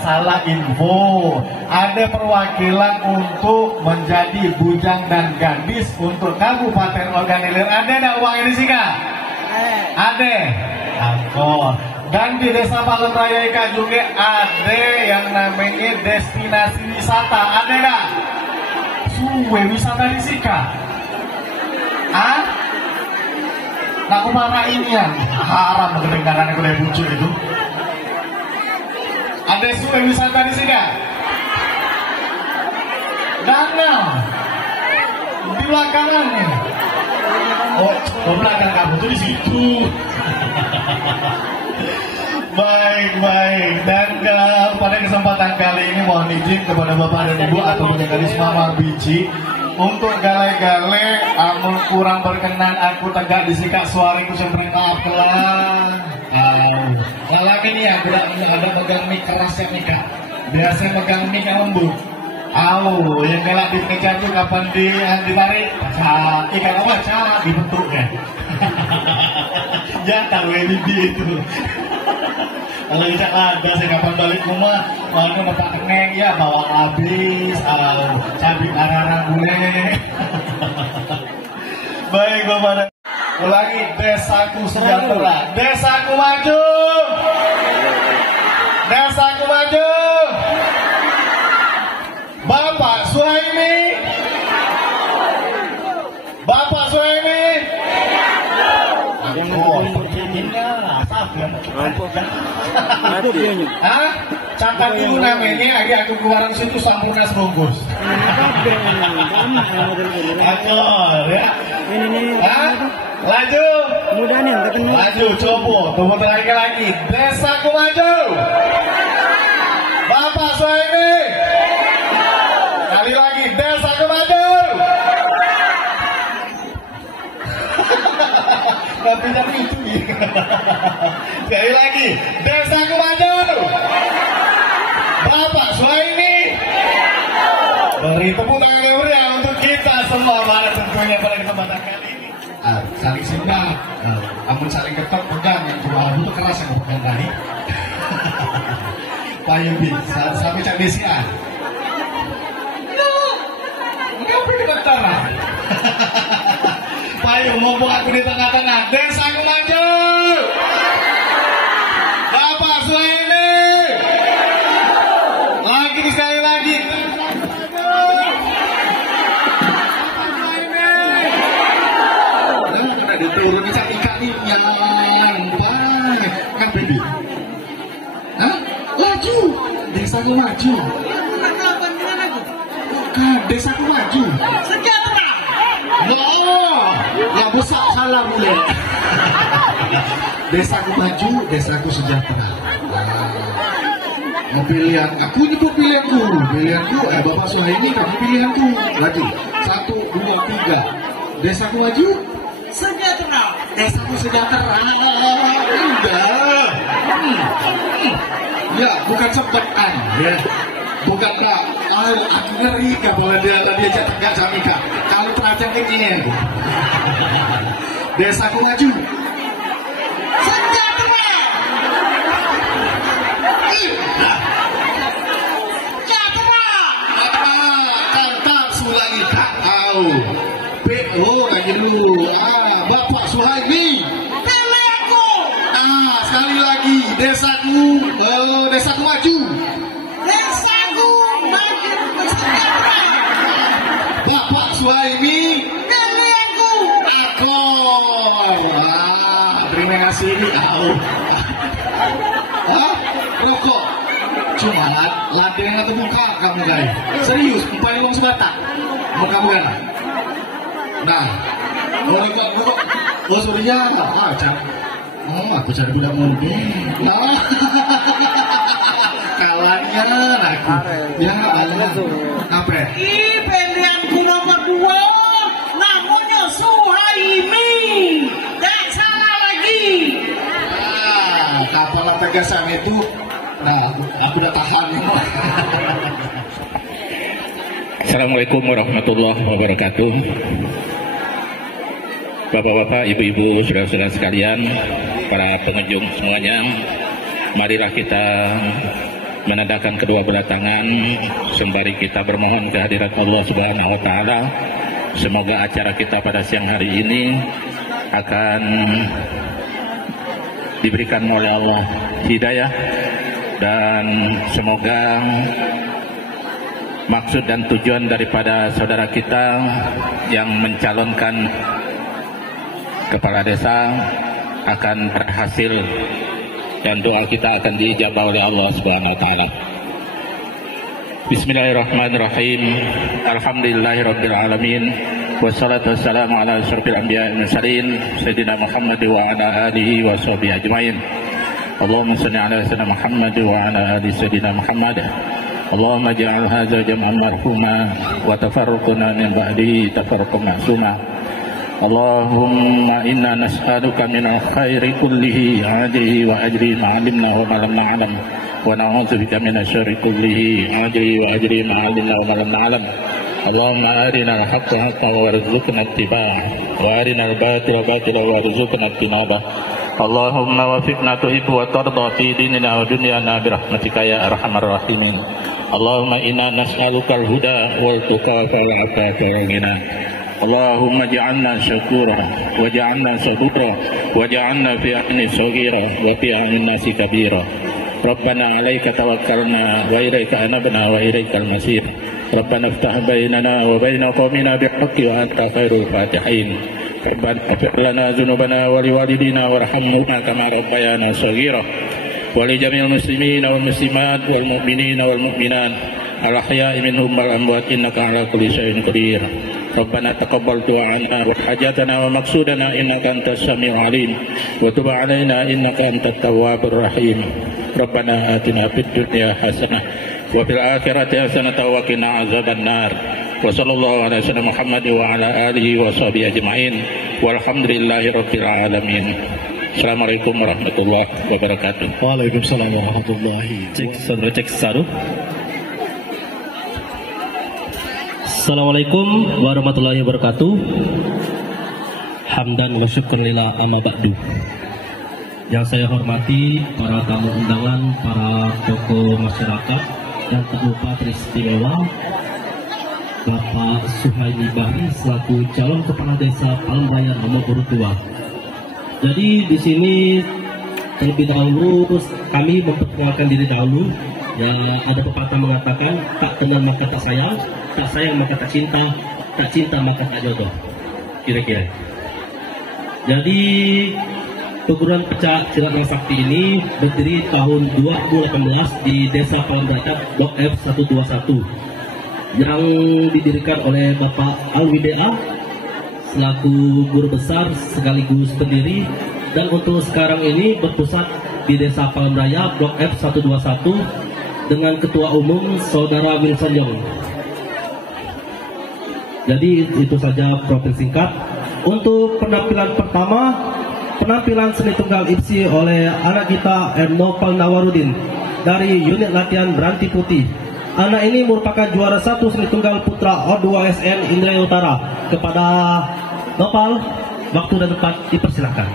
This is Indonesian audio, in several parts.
Salah info, ada perwakilan untuk menjadi bujang dan gadis untuk Kabupaten Ogan-Ilir. Ada enggak uang ini sih Kak? Ada. Angkor. Dan di Desa Palem Raya Ika juga ada yang namanya destinasi wisata. Ada enggak? Suwe wisata di Sika. Ah? Nah, aku marah ini ya. Haram kedengaran aku dari bucu itu. Ada suwe wisata di sini? Danau di belakangan nih. Oh belakang kamu tuh di situ. Baik. Dan pada kesempatan kali ini mohon izin kepada Bapak dan Ibu atau Gadis Mama Bici untuk gale-gale amun kurang berkenan aku tegak disikak suaraku sampai kelap-kelap. Nah lagi nih ya, ada megang mic keras ya nih Kak. Biasa megang mic yang lembut. Yang galak di meja tuh kapan ditarik? Ikan apa? Dibentuknya. Jangan tahu itu. Kalau tidak ada, saya kapan balik rumah, mau Pak Keneng ya bawa habis, cabai arang gue. Baik Bapak. Ulangi, desaku sejahtera, desaku maju, desaku maju. Bapak Suhaimi, Bapak Suhaimi. Catat dulu namanya, lagi aku keluaran situ sampurna serunggus. Akor ya. Laju. Laju, coba. Tunggu lagi. Desaku maju. Bapak Suhaimi. Kali lagi, desaku maju. Tapi itu sekali lagi, desaku maju. Bapak Suhaimi. Beri tepuk tangan yang meriah untuk kita semua pada tentunya pada kesempatan kali ini. Saling singgah, namun saling ketok pegang yang cuma itu keras yang pegang tadi. Pak Yubi, sampai Cak Desia. Enggak perlu ketara. Pak Yubi, mumpung aku di tengah-tengah, desaku maju. Bapak Suhaimi. Lagi sekali lagi. Turun bisa ikan nyantai kan baby. Hah? Laju. Desaku maju. Desaku maju. Sejahtera. Yang besar salah mulai. Desaku maju, desaku sejahtera. Mau pilihan, aku nyebut pilihanku. Bapak Suhaimi kamu pilihanku. Lagi 1, 2, 3. Desaku maju. Sejahtera. Desaku sejahtera. Udah. Ya, bukan sebetan. Ya. Bukan Kak. Aku ngeri kalau dia ajak tegak sama Kak. Kalau perhatian ini. Desaku maju. Sejahtera. Sejahtera. Kantap sulangi Kak. PO lagi dulu. Bapak Suhaimi. Pilihanku. Sekali lagi. Desaku. Desaku maju. Desaku maju. Bapak Suhaimi. Pilihanku. Akor. Terima kasih. Rokok. Cuma ladeng atau muka kamu guys. Serius. Paling uang sebatak. Muka kamu kan. Nah, Surya, aku cari budak muda. Kalannya aku. Ya, apa? Pilihanku nomor 2, namanya Suhaimi. Tak salah lagi. Kapal tegasan itu, aku udah tahan. Assalamualaikum warahmatullahi wabarakatuh. Bapak-bapak, ibu-ibu, saudara-saudara sekalian, para pengunjung semuanya, marilah kita menandakan kedua belah tangan sembari kita bermohon kehadirat Allah Subhanahu wa taala. Semoga acara kita pada siang hari ini akan diberikan oleh Allah hidayah, dan semoga maksud dan tujuan daripada saudara kita yang mencalonkan kepala desa akan berhasil, dan doa kita akan diijabah oleh Allah Subhanahu wa taala. Bismillahirrahmanirrahim. Alhamdulillahirabbil alamin. Wassalatu wassalamu ala asyrofil anbiya'i wal mursalin sayyidina Muhammad wa ala alihi wa sahbihi ajmain. Allahumma shalli ala sayyidina Muhammad wa ala ali sayyidina Muhammad. Allahumma ja'al hadza jam'an marhuma wa tafarruquna min ba'dihi tafarruqan ma'suma. Allahumma inna nas'aluka min al-khairi kullihi ajrihi wa ajrihi ma 'alimna wa ma lam na'lam, wa na'udzubika min asy-syarri kullihi ajrihi wa ajrihi ma 'alimna wa ma lam na'lam. Allahumma arina al-haqqa haqqan warzuqna ittiba'ah wa arina al-batila batilan warzuqna ijtinabah. Allahumma wafiqna tuhibbu wa tarda fi dinina wa dunyana birahmatika ya arhamar rahimin. Allahumma inna nas'aluka al-huda wal tuqa wal afafa wal ghina. Allahumma ja'alna syakura wa ja'alna sabura wa ja'alna fi ahni saghira wa fi ahni nasi kabira. Rabbana 'alaika tawakkalna wa ilaika anabna wa ilaikal masir. Rabbana iftah bainana wa baina qaumina bihaqqi wa anta khairul fatihin. Rabbana ighfir lana dzunubana wa liwalidina warhamhuma kama rabbayana shaghira. Wa li jami'il muslimina wal muslimat wal mu'minina wal mu'minat al-ahya'i minhum wal amwat innaka 'ala kulli syai'in qadir. Rabbana taqabbal du'ana wa hajatana wa maqsudana innaka antas samiul alim wa tub 'alaina innaka antat tawwabur rahim. Rabbana atina fid dunya hasanah wa fil akhirati hasanah wa qina azabannar. Wa sallallahu ala sayyidina Muhammad wa ala alihi wa sahbihi ajmain. Walhamdulillahirabbil alamin. Assalamualaikum warahmatullahi wabarakatuh. Waalaikumsalam warahmatullahi. Cek saru. Assalamualaikum warahmatullahi wabarakatuh. Hamdan wa syukran lillah amma ba'du. Yang saya hormati para tamu undangan, para tokoh masyarakat, dan tak lupa teristimewa Bapak Suhaimi Bahri selaku calon kepala desa Palmraya nomor urut 2. Jadi di sini terlebih dahulu kami memperkenalkan diri dahulu. Ya, ada pepatah mengatakan tak kenal maka tak sayang maka tak cinta maka tak jodoh. Kira-kira. Jadi perguruan pecah silat yang sakti ini berdiri tahun 2018 di Desa Palmraya Blok F 121 yang didirikan oleh Bapak Alwidea selaku guru besar sekaligus pendiri, dan untuk sekarang ini berpusat di Desa Palmraya Blok F 121 dengan Ketua Umum Saudara Wilson Yong. Jadi itu saja profil singkat. Untuk penampilan pertama, penampilan seni tunggal IPSI oleh anak kita Nopal Nawarudin dari unit latihan Beranti Putih. Anak ini merupakan juara 1 seni tunggal putra O2SN Indraya Utara. Kepada Nopal, waktu dan tempat dipersilakan.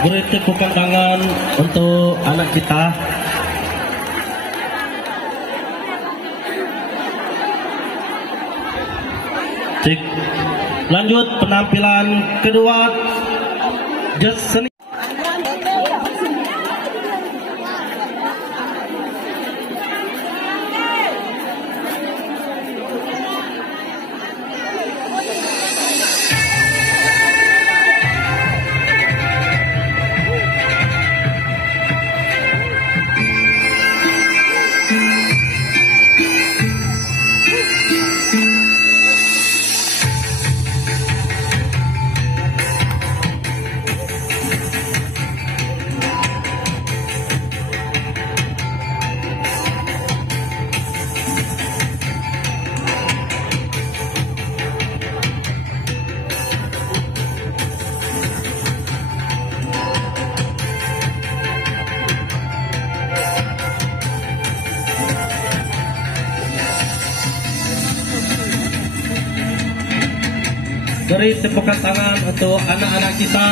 Beri tepukan tangan untuk anak kita. Cek. Lanjut penampilan kedua. Just seni. Beri tepukan tangan untuk anak-anak kita.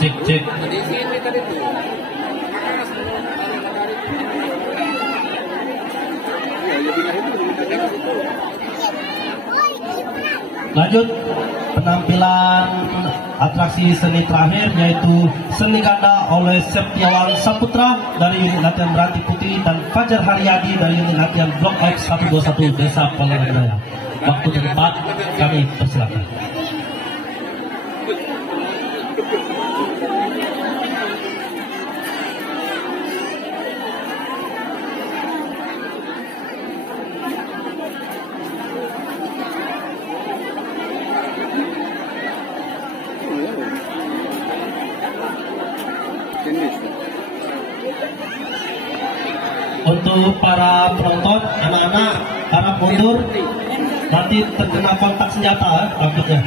Cek cek. Lanjut penampilan atraksi seni terakhir yaitu seni ganda oleh Septiawan Saputra dari unit latihan Beranti Putih dan Fajar Haryadi dari unit latihan Blok X 121 Desa Pangalengan. Waktu dan tempat kami persilakan. Untuk para penonton, anak-anak harap mundur, nanti terkena kontak senjata takutnya.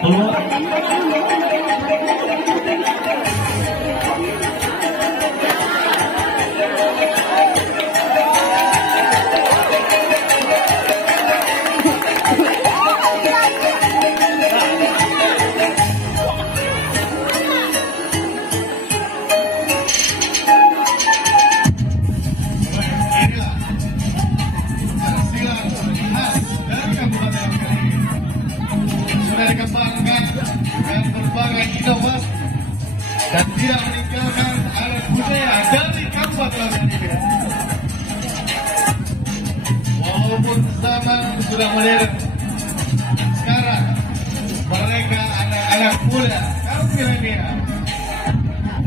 Keluar. Dan tidak meninggalkan alat budaya dari Kabupaten Ogan. Walaupun zaman sudah modern, sekarang mereka anak-anak muda kaum milenial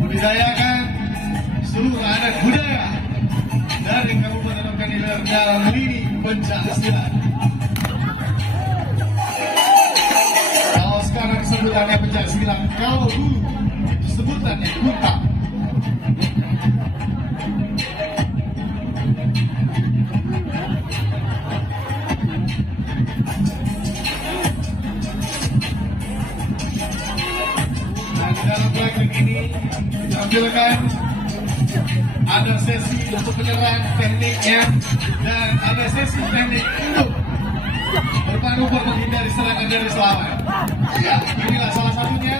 budidayakan seluruh anak budaya dari Kabupaten Ogan Ilir dalam lini pencak silat. Kalau sekarang sebutannya pencak silat, kalau dulu sebutannya kuta. Nah, di dalam praktek ini ditampilkan ada sesi untuk penyerang tekniknya dan ada sesi teknik untuk bermanuver menghindari serangan dari lawan. Ya, inilah salah satunya.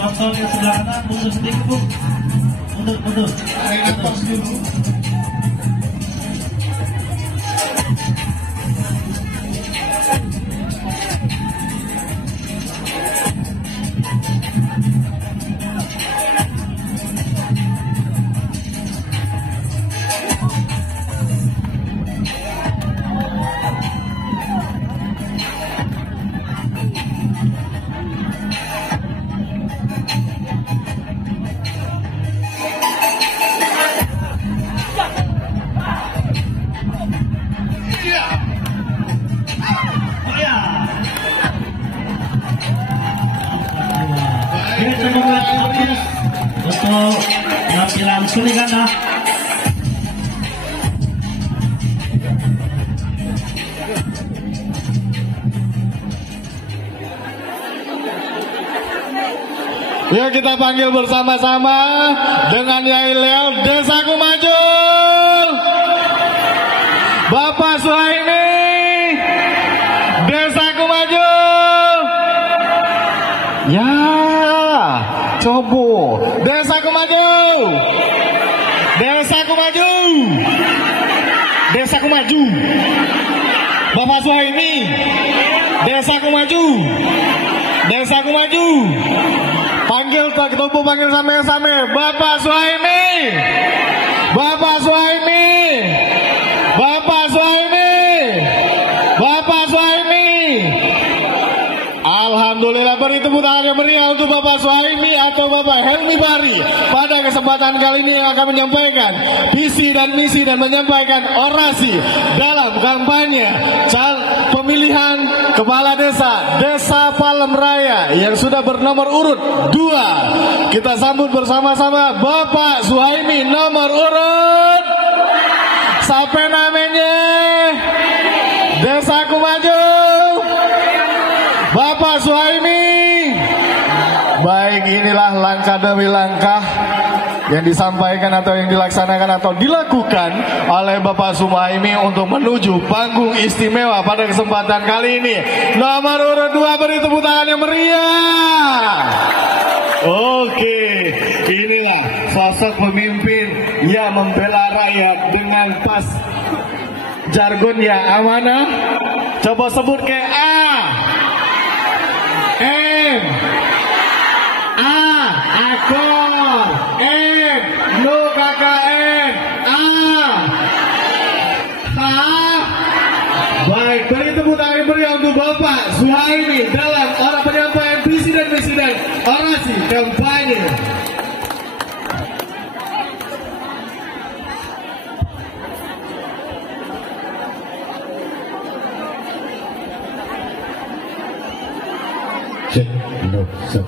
Nonton yang sebelah kanan, mundur sedikit Bu. Mundur. Tarik nafas dulu. sini kan. Yuk kita panggil bersama-sama dengan Yai Leo Desaku Maju, Bapak Suhaimi, Desaku Maju. Ya, coba Desaku Maju, Desaku Maju, Desaku Maju, Bapak Suhaimi, Desaku Maju, Desaku Maju. Panggil ketumpu, panggil sampai-sampai. Bapak Suhaimi, Bapak Suhaimi, Bapak Suhaimi, Bapak Suhaimi. Alhamdulillah, beri tepuk tangan yang meriah untuk Bapak Suhaimi atau Bapak Helmi Bari. Pada kesempatan kali ini yang akan menyampaikan visi dan misi dan menyampaikan orasi dalam kampanye pemilihan Kepala Desa Palem Raya yang sudah bernomor urut 2. Kita sambut bersama-sama Bapak Suhaimi nomor urut. Sampai namanya Desaku Maju, Bapak Suhaimi. Baik, inilah langkah demi langkah yang disampaikan atau yang dilaksanakan atau dilakukan oleh Bapak Suhaimi untuk menuju panggung istimewa pada kesempatan kali ini. Nomor urut 2, beri tepuk tangan yang meriah. Oke, inilah sosok pemimpin yang membela rakyat dengan pas jargonnya amanah. Coba sebut ke A, M, A, akor, M, no KKN, A, H. Baik, beri tepuk tangan meriah untuk Bapak Suhaimi dalam orang penyampaian visi dan misi dan orasi kampanye. Cek, no, 1.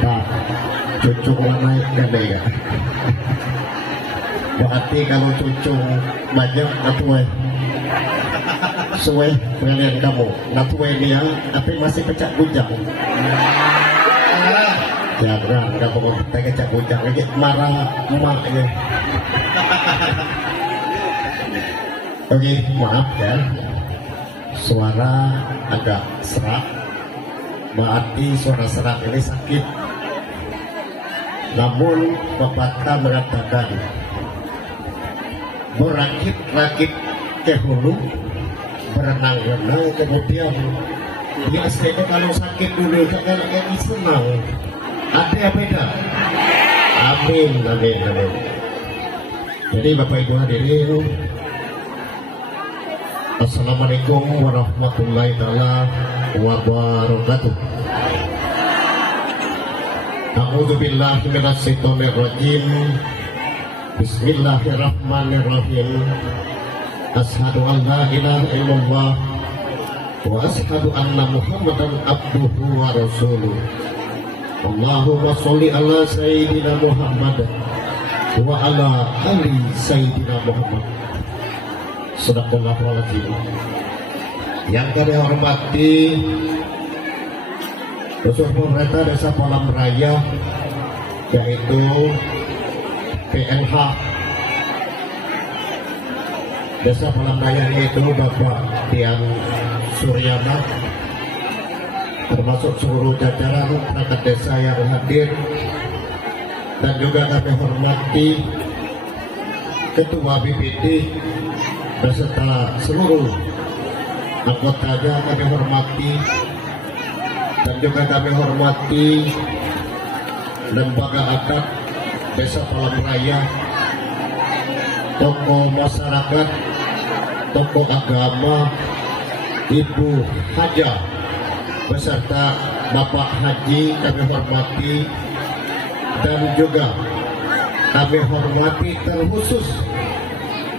Pak, cucu naik gede ya. Berarti kalau cucu banyak natue, suwe pengalian kamu, natue dia, tapi masih pecah bujang. Jangan kamu mau pecah bujang lagi, marah emaknya. Oke, maaf ya, suara agak serak, berarti suara serak ini sakit. Namun pepatah mengatakan berakit-rakit ke hulu, berenang-renang kemudian biasanya kalau sakit dulu jangan lagi senang. Ada yang beda. Amin, amin, amin. Jadi Bapak Ibu hadirin, Assalamualaikum warahmatullahi wabarakatuh. A'udzu billahi minasyaitonir rajim. Bismillahirrahmanirrahim. Asyhadu an la ilaha illallah wa asyhadu anna Muhammadan abduhu wa rasuluh. Allahumma sholli ala sayyidina Muhammad wa ala ali sayyidina Muhammad. Sadaqallahul yang kami hormati unsur pemerintah Desa Palem Raya, yaitu PLH Desa Palem Raya, yaitu Bapak Dian Suryana, termasuk seluruh jajaran perangkat desa yang hadir, dan juga kami hormati Ketua BPD beserta seluruh anggotanya kami hormati, dan juga kami hormati lembaga adat Desa Palem Raya, tokoh masyarakat, tokoh agama, Ibu Haja beserta Bapak Haji kami hormati, dan juga kami hormati terkhusus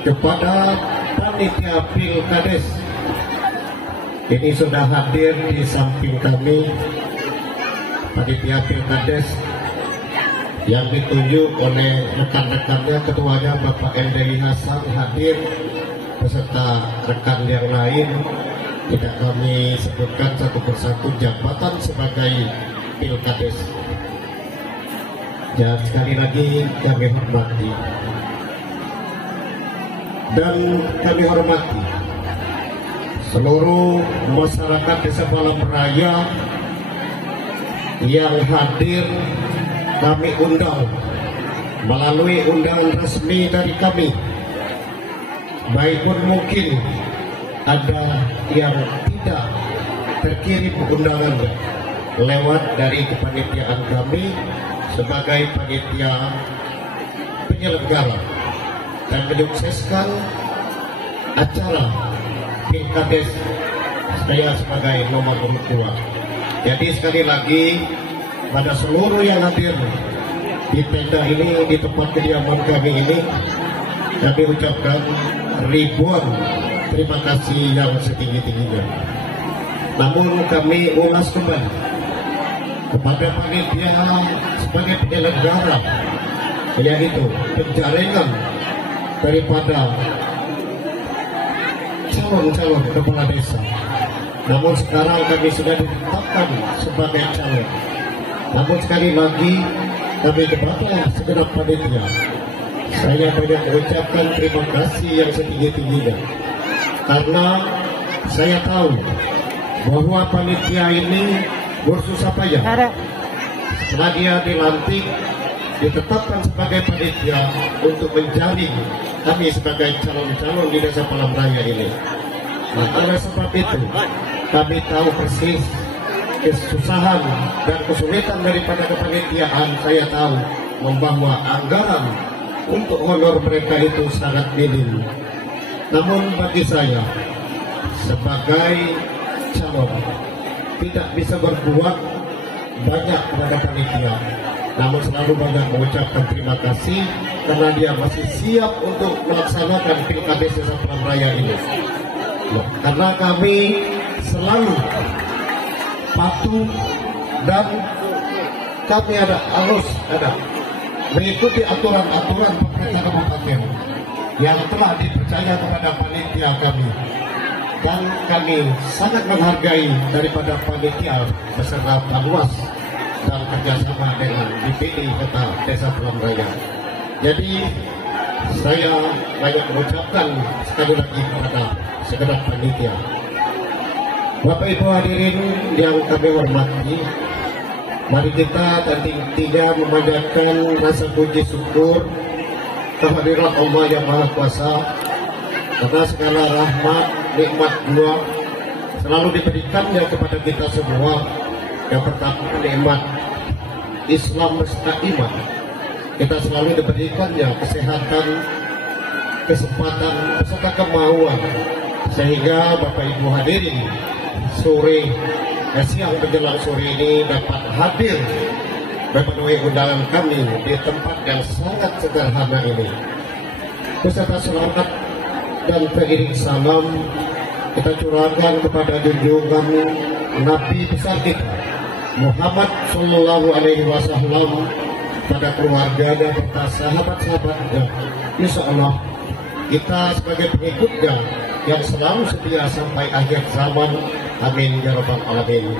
kepada panitia Pilkades. Ini sudah hadir di samping kami panitia Pilkades yang ditunjuk oleh rekan-rekannya, ketuanya Bapak Endeli Hasan hadir beserta rekan yang lain. Tidak kami sebutkan satu persatu jabatan sebagai Pilkades. Dan sekali lagi kami hormati dan kami hormati seluruh masyarakat Desa Palang Raya yang hadir. Kami undang melalui undangan resmi dari kami. Baik pun mungkin ada yang tidak terkirim undangan lewat dari kepanitiaan kami sebagai panitia penyelenggara dan menyukseskan acara Pilkades saya sebagai nomor 2. Jadi sekali lagi pada seluruh yang hadir di tenda ini, di tempat kediaman kami ini, kami ucapkan ribuan terima kasih yang setinggi-tingginya. Namun kami ulas kembali kepada panitia sebagai penyelenggara, yaitu penjaringan daripada calon-calon kepala desa. Namun sekarang kami sudah ditetapkan sebagai calon. Namun sekali lagi kami kepada segenap panitia, saya banyak mengucapkan terima kasih yang setinggi-tingginya, karena saya tahu bahwa panitia ini bersusah payah. Setelah dia dilantik, ditetapkan sebagai panitia untuk menjaring kami sebagai calon-calon di Desa Palang Raya ini. Nah, oleh sebab itu kami tahu persis kesusahan dan kesulitan daripada kepanitiaan. Saya tahu membawa anggaran untuk honor mereka itu sangat minim. Namun bagi saya sebagai calon tidak bisa berbuat banyak kepada panitia, namun selalu banyak mengucapkan terima kasih karena dia masih siap untuk melaksanakan Pilkades Desa Palang Raya ini. Karena kami selalu patuh dan kami ada mengikuti aturan-aturan pemerintah kabupaten yang telah dipercaya kepada panitia kami, dan kami sangat menghargai daripada panitia beserta Panwas dan kerjasama dengan DPD Kota Desa Palang Raya. Jadi saya banyak mengucapkan sekali lagi kepada segenap panitia. Bapak Ibu hadirin yang kami hormati, mari kita tidak memanjatkan rasa puji syukur kehadirat Allah yang Maha Kuasa, karena segala rahmat, nikmat buah selalu diberikannya kepada kita semua. Yang pertama nikmat Islam mustaqimah, kita selalu diberikannya kesehatan, kesempatan, beserta kemauan, sehingga Bapak Ibu hadirin siang menjelang sore ini dapat hadir memenuhi undangan kami di tempat yang sangat sederhana ini. Beserta selamat dan pengiring salam kita curahkan kepada junjungan Nabi besar kita Muhammad Sallallahu Alaihi Wasallam, pada keluarga dan pada sahabat-sahabatnya. Insya Allah kita sebagai pengikutnya yang selalu setia sampai akhir zaman. Amin ya rabbal alamin.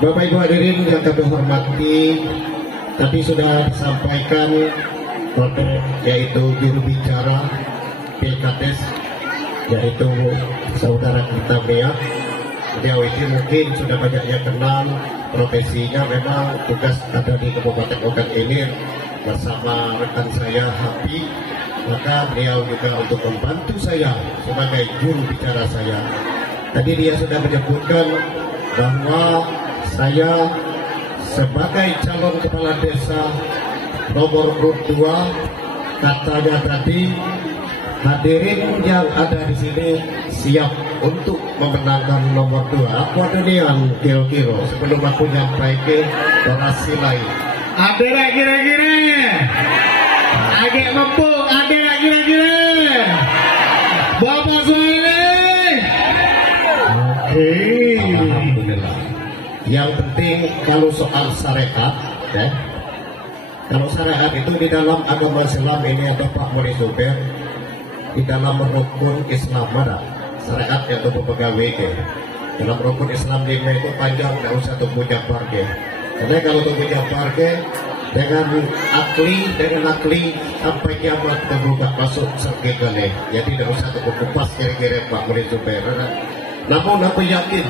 Bapak Ibu hadirin yang kami hormati, tadi sudah disampaikan oleh yaitu juru bicara Pilkades, yaitu saudara kita Mea. Beliau ini mungkin sudah banyak yang kenal, profesinya memang tugas ada di Kabupaten Ogan Ilir bersama rekan saya Habi. Maka beliau juga untuk membantu saya sebagai juru bicara saya. Tadi dia sudah menyebutkan bahwa saya sebagai calon kepala desa nomor 2, katanya tadi hadirin yang ada di sini siap untuk memenangkan nomor 2. Apa yang kira-kira sebelum aku nyampai ke orasi lain? Ada nggak kira-kira? Agak mempuk, ada nggak kira-kira? Bapak Soele. Alhamdulillah. Yang penting kalau soal syariat, ya, kalau syariat itu di dalam agama Islam ini ada Pak Muri Zubair, di dalam rukun Islam ada syariat yang pegawai ke. Dalam rukun Islam 5 itu panjang, tidak usah tunggu Jafar ke. Karena kalau tunggu Jafar ke dengan akli sampai kiamat terbuka masuk sergigale. Jadi tidak usah tunggu kupas kira-kira Pak Muri Zubair. Namun aku yakin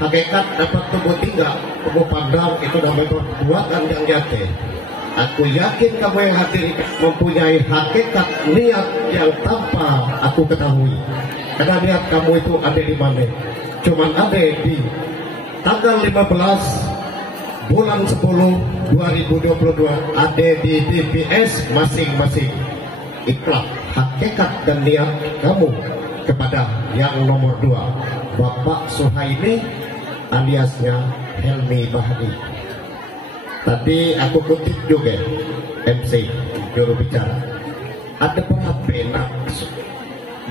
hakikat dapat tunggu tinggal, tunggu pandang itu namanya perbuatan yang nyata. Aku yakin kamu yang hadir mempunyai hakikat niat yang tanpa aku ketahui. Karena niat kamu itu ada di mana? Cuman ada di tanggal 15 bulan 10 2022 ada di DPS masing-masing. Ikhlas hakikat dan niat kamu kepada yang nomor 2 Bapak Suhaimi aliasnya Helmi Bahri. Tadi aku kutip juga MC juru bicara. Ada berapa nak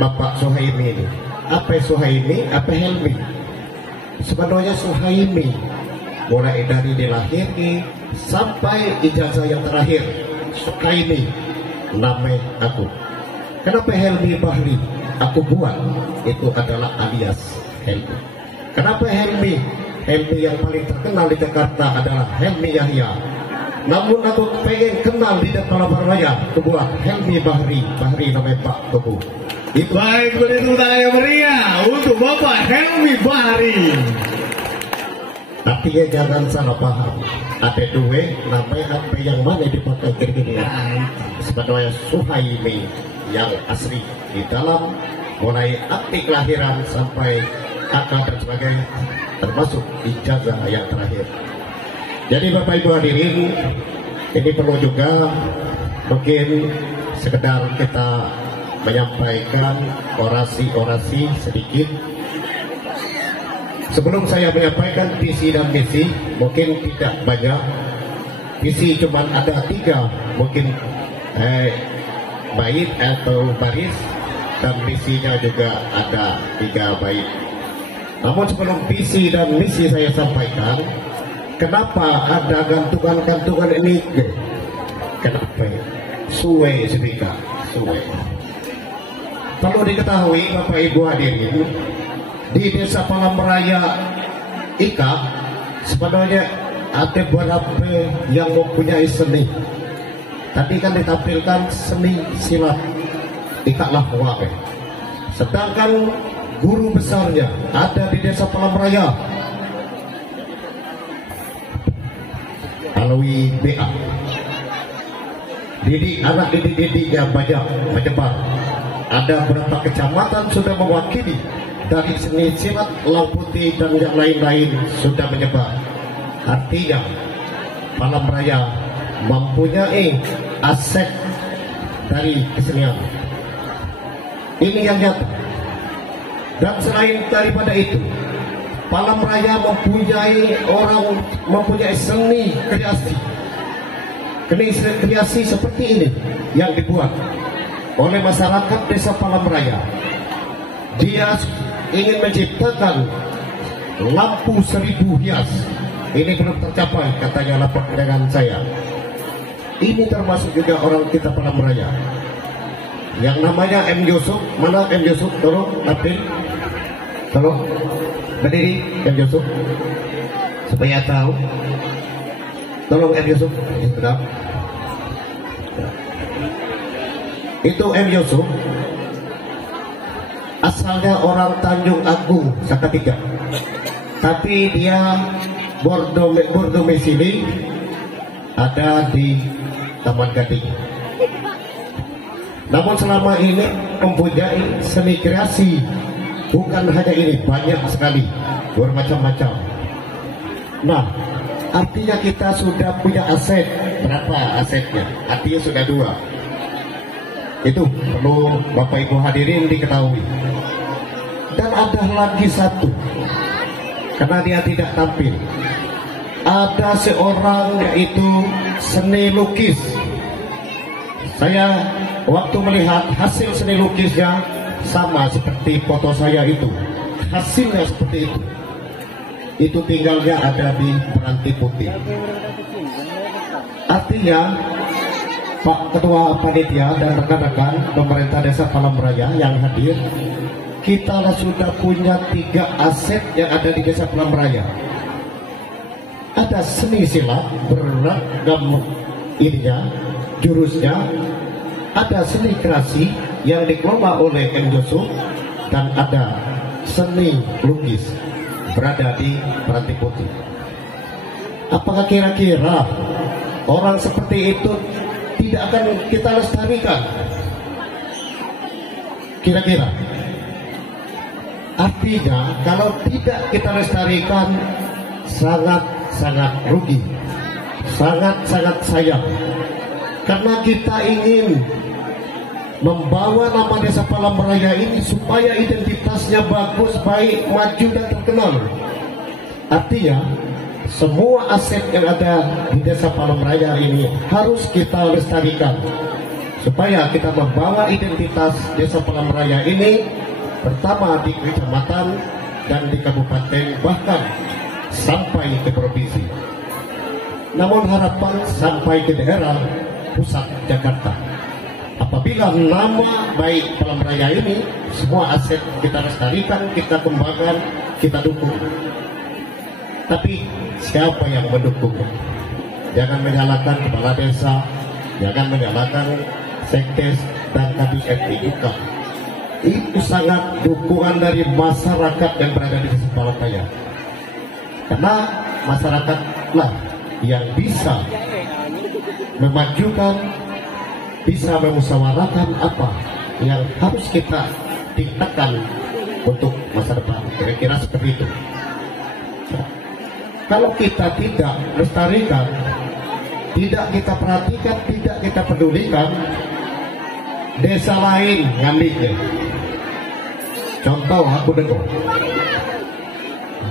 Bapak Suhaimi ini? Apa Suhaimi? Apa Helmi? Sebenarnya Suhaimi mulai dari dilahirkan sampai ijazah yang terakhir Suhaimi nama aku. Kenapa Helmi Bahri? Aku buat itu adalah alias Helmi. Kenapa Helmi? Helmi yang paling terkenal di Jakarta adalah Helmi Yahya. Namun aku pengen kenal di Jakarta Raya, aku buat Helmi Bahri. Bahri namanya Pak Tebu. Baik, beri tepuk tangan yang meriah untuk Bapak Helmi Bahri. Tapi ya jangan salah paham. Ada dua namanya apa yang mana dipakai kira-kira. Sebenarnya Suhaimi yang asli di dalam mulai akte kelahiran sampai kakak dan sebagainya termasuk ijazah yang terakhir. Jadi Bapak Ibu hadirin, ini perlu juga mungkin sekedar kita menyampaikan orasi-orasi sedikit. Sebelum saya menyampaikan visi dan misi, mungkin tidak banyak. Visi cuma ada 3, mungkin bait atau baris, dan misinya juga ada 3 bait. Namun sebelum visi dan misi saya sampaikan, kenapa ada gantungan-gantungan ini? Kenapa? Suwe sedikit, suwe. Perlu diketahui Bapak Ibu hadirin, di Desa Palamraya Ika sebenarnya ada beberapa yang mempunyai seni. Tadi kan ditampilkan seni silat Ika Lahwa. Sedangkan guru besarnya ada di Desa Palamraya Alwi BA. Anak didik-didiknya banyak menyebar. Ada beberapa kecamatan sudah mewakili dari seni silat Lau Putih dan yang lain-lain sudah menyebar. Artinya Palamraya mempunyai aset dari kesenian. Ini yang nyata. Dan selain daripada itu, Palamraya mempunyai seni kreasi seperti ini yang dibuat oleh masyarakat Desa Palamraya. Dia ingin menciptakan lampu 1000 hias. Ini belum tercapai katanya lapor dengan saya. Ini termasuk juga orang kita Palamraya yang namanya M. Yusuf. Mana M. Yusuf? Tolong April, tolong berdiri M. Yusuf supaya tahu. Tolong M. Yusuf. Itu M. Yusuf asalnya orang Tanjung Agung Salatiga, tapi dia berdomisili ada di Taman Gading. Namun selama ini mempunyai seni kreasi, bukan hanya ini, banyak sekali, bermacam-macam. Nah, artinya kita sudah punya aset. Berapa asetnya? Artinya sudah 2. Itu perlu Bapak Ibu hadirin diketahui. Dan ada lagi satu, karena dia tidak tampil, ada seorang yaitu seni lukis. Saya waktu melihat hasil seni lukisnya sama seperti foto saya itu, hasilnya seperti itu. itu tinggalnya ada di Meranti Putih. Artinya Pak Ketua Panitia dan rekan-rekan pemerintah Desa Palemraya yang hadir, kita sudah punya 3 aset yang ada di Desa Palemraya. Ada seni silat beragam ininya, jurusnya, ada seni kreasi yang dikelola oleh M. Yusuf, dan ada seni lukis berada di Meranti Putih. Apakah kira-kira orang seperti itu tidak akan kita lestarikan? Kira-kira? Artinya kalau tidak kita lestarikan sangat-sangat rugi, sangat-sangat sayang, karena kita ingin membawa nama Desa Palemraya ini supaya identitasnya bagus, baik, maju dan terkenal. Artinya semua aset yang ada di Desa Palemraya ini harus kita lestarikan supaya kita membawa identitas Desa Palemraya ini pertama di kecamatan dan di kabupaten, bahkan sampai ke provinsi. Namun harapan sampai ke daerah pusat Jakarta. Apabila nama baik Palemraya ini, semua aset kita lestarikan, kita kembangkan, kita dukung. Tapi siapa yang mendukungnya? Jangan menyalahkan kepala desa, jangan menyalahkan sekdes dan KPRI juga. Itu sangat dukungan dari masyarakat yang berada di Desa Palemraya. Karena masyarakatlah yang bisa memajukan, bisa memusyawarahkan apa yang harus kita tingkatkan untuk masa depan. Kira-kira seperti itu. Kalau kita tidak lestarikan, tidak kita perhatikan, tidak kita pedulikan, desa lain ngambilnya. Contoh aku dengar,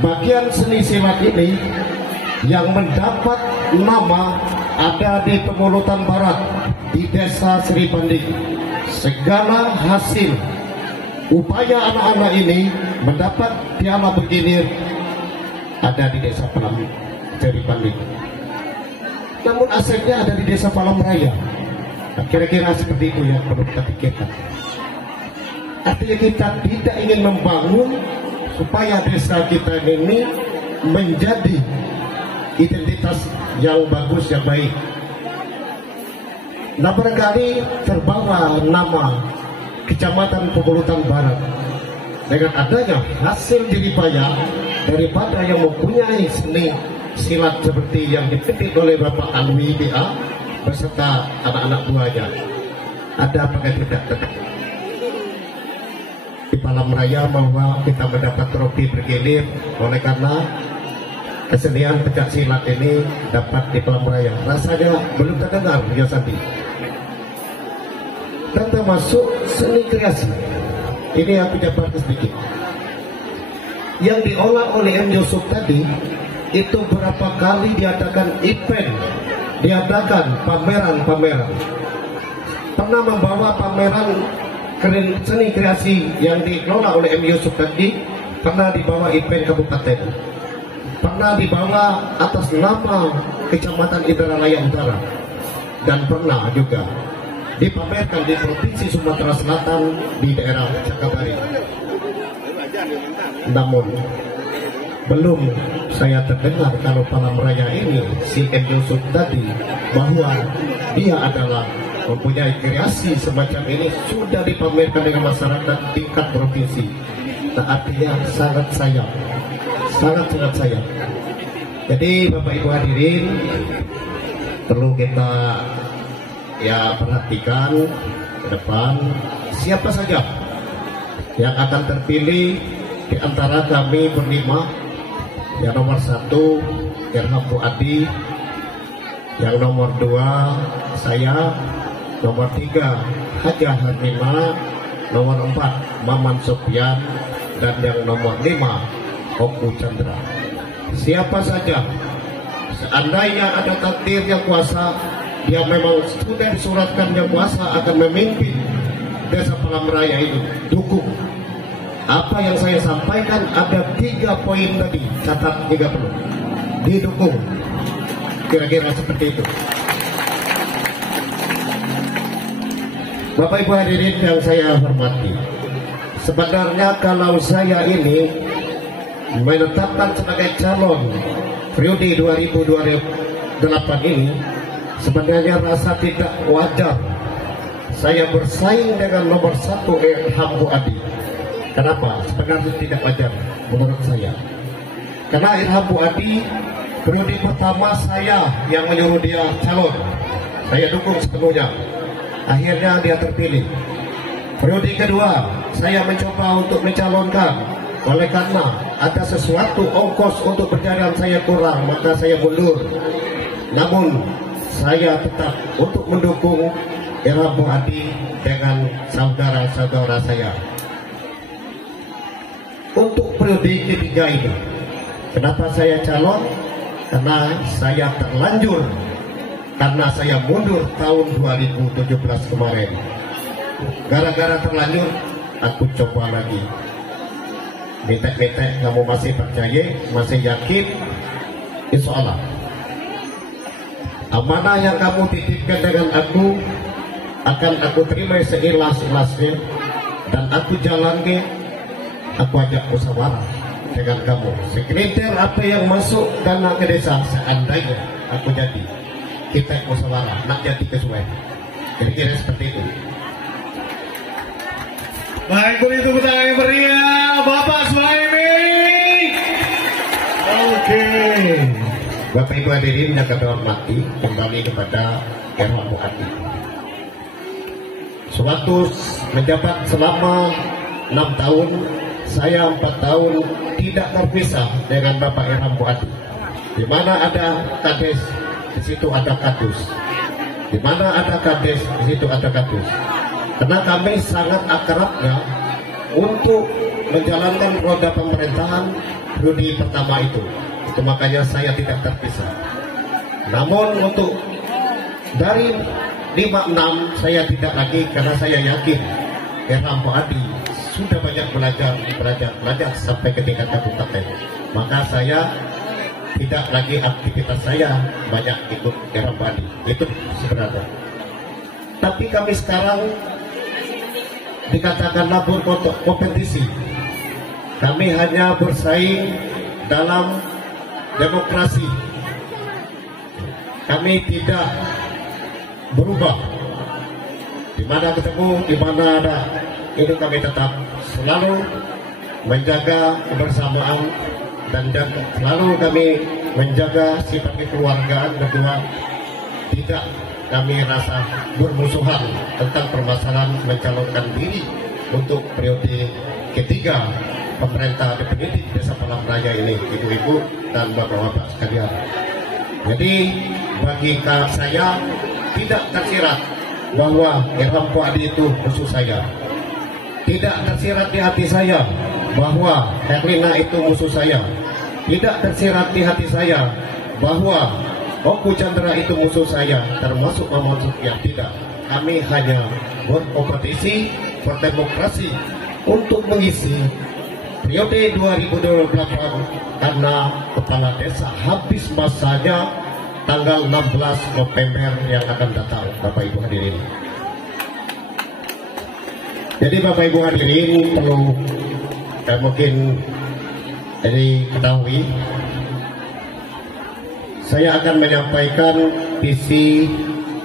bagian seni silat ini yang mendapat nama ada di Pengulutan Barat, di Desa Sri Panding. Segala hasil upaya anak-anak ini mendapat piala bergilir ada di Desa Sri Panding. Namun asetnya ada di Desa Palemraya. Kira-kira seperti itu yang perlu kita pikirkan. Artinya kita tidak ingin membangun supaya desa kita ini menjadi identitas yang bagus, yang baik. Nah, barangkali terbawa nama Kecamatan Pengulutan Barat dengan adanya hasil jeripaya daripada yang mempunyai seni silat seperti yang dipimpin oleh Bapak Alwi BA beserta anak-anak buahnya. Ada apakah tidak? Di Palemraya bahwa kita mendapat trofi bergilir oleh karena kesenian pencak silat ini dapat di Palemraya. Rasanya belum terdengar ya Santi. Dan termasuk seni kreasi. Ini aku jabarkan sedikit. Yang diolah oleh M. Yusuf tadi itu berapa kali diadakan event, diadakan pameran-pameran. Pernah membawa pameran seni kreasi yang dikelola oleh M. Yusuf tadi, pernah dibawa event kabupaten, pernah dibawa atas nama Kecamatan Indralaya Utara, dan pernah juga dipamerkan di Provinsi Sumatera Selatan di daerah Cakabari. Namun belum saya terdengar kalau Palemraya ini si M. Yusuf tadi bahwa dia adalah mempunyai kreasi semacam ini sudah dipamerkan dengan masyarakat tingkat provinsi. Nah, artinya sangat sayang, sangat sayang. Jadi Bapak Ibu hadirin, perlu kita ya perhatikan ke depan siapa saja yang akan terpilih di antara kami berlima. Yang nomor 1 Irham Fuadi, yang nomor 2 saya, nomor 3 Haja Harmina, nomor 4 Maman Sofian, dan yang nomor 5 Oku Chandra. Siapa saja seandainya ada takdir yang kuasa, dia memang sudah disuratkan yang kuasa akan memimpin Desa Palemraya itu, dukung. apa yang saya sampaikan ada 3 poin tadi, catat 30 didukung, kira-kira seperti itu. Bapak Ibu hadirin yang saya hormati, sebenarnya kalau saya ini menetapkan sebagai calon periode 2028 ini, sebenarnya rasa tidak wajar saya bersaing dengan nomor 1 Irham Buadi. Kenapa? Sebenarnya tidak wajar menurut saya. Karena Irham Buadi periode pertama saya yang menyuruh dia calon, saya dukung sepenuhnya. Akhirnya dia terpilih. Periode kedua saya mencoba untuk mencalonkan, oleh karena ada sesuatu ongkos untuk perjalanan saya kurang, maka saya mundur. Namun saya tetap untuk mendukung Irham Buadi dengan saudara-saudara saya. Untuk periode ketiga ini, kenapa saya calon? Karena saya terlanjur, karena saya mundur tahun 2017 kemarin. Gara-gara terlanjur, aku coba lagi. Minta-minta kamu masih percaya, masih yakin, insya Allah amanah yang kamu titipkan dengan aku akan aku terima seikhlas-ikhlasnya, dan aku jalankan. Aku ajak musyawarah dengan kamu. Segelintir apa yang masuk dana ke desa, seandainya aku jadi, kita musyawarah, nak jadi kesuai. Kira-kira seperti itu. Baik, beri tepuk tangan yang meriah Bapak Suhaimi. Oke. Bapak Ibu hadirin yang kami hormati, kembali kepada Irham Buadi. Sewaktu menjabat selama 6 tahun, saya 4 tahun tidak terpisah dengan Bapak Irham Buadi. Di mana ada kades, di situ ada kadus. Di mana ada kades, di situ ada kadus. Karena kami sangat akrabnya untuk menjalankan roda pemerintahan periode pertama itu. Itu makanya saya tidak terpisah. Namun untuk dari 56 saya tidak lagi, karena saya yakin Irham Buadi sudah banyak belajar sampai ke tingkat kabupaten. Maka saya tidak lagi aktivitas saya banyak ikut Irham Buadi. Itu sebenarnya. Tapi kami sekarang dikatakanlah berkompetisi. Kami hanya bersaing dalam demokrasi. Kami tidak berubah. Di mana ketemu, di mana ada, itu kami tetap selalu menjaga kebersamaan dan selalu kami menjaga sifat kekeluargaan berdua. Tidak kami rasa bermusuhan tentang permasalahan mencalonkan diri untuk periode ketiga pemerintah definitif Desa Palang Raya ini, ibu-ibu dan bapak-bapak sekalian. Jadi bagi saya tidak tersirat bahwa Irham Buadi itu musuh saya. Tidak tersirat di hati saya bahwa Herlina itu musuh saya. Tidak tersirat di hati saya bahwa Oku Chandra itu musuh saya, termasuk Maman Sukiyah. Tidak. Kami hanya berkompetisi, berdemokrasi untuk mengisi periode 2028 karena kepala desa habis masanya tanggal 16 November yang akan datang, Bapak Ibu hadirin. Jadi Bapak Ibu hadirin perlu mungkin ketahui, saya akan menyampaikan visi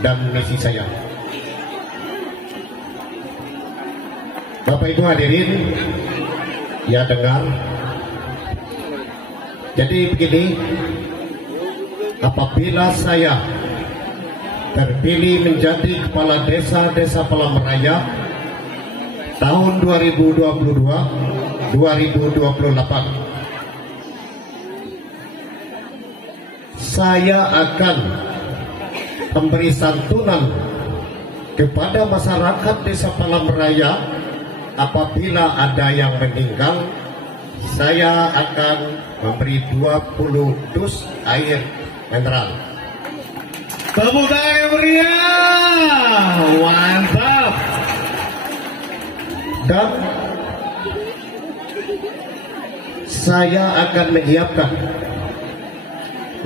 dan misi saya. Bapak Ibu hadirin, ya dengar. Jadi begini, apabila saya terpilih menjadi kepala desa Palang Raya tahun 2022-2028, saya akan memberi santunan kepada masyarakat Desa Palang Raya. Apabila ada yang meninggal, saya akan memberi 20 dus air mineral. Tepuk tangan yang meriah, mantap. Dan saya akan menyiapkan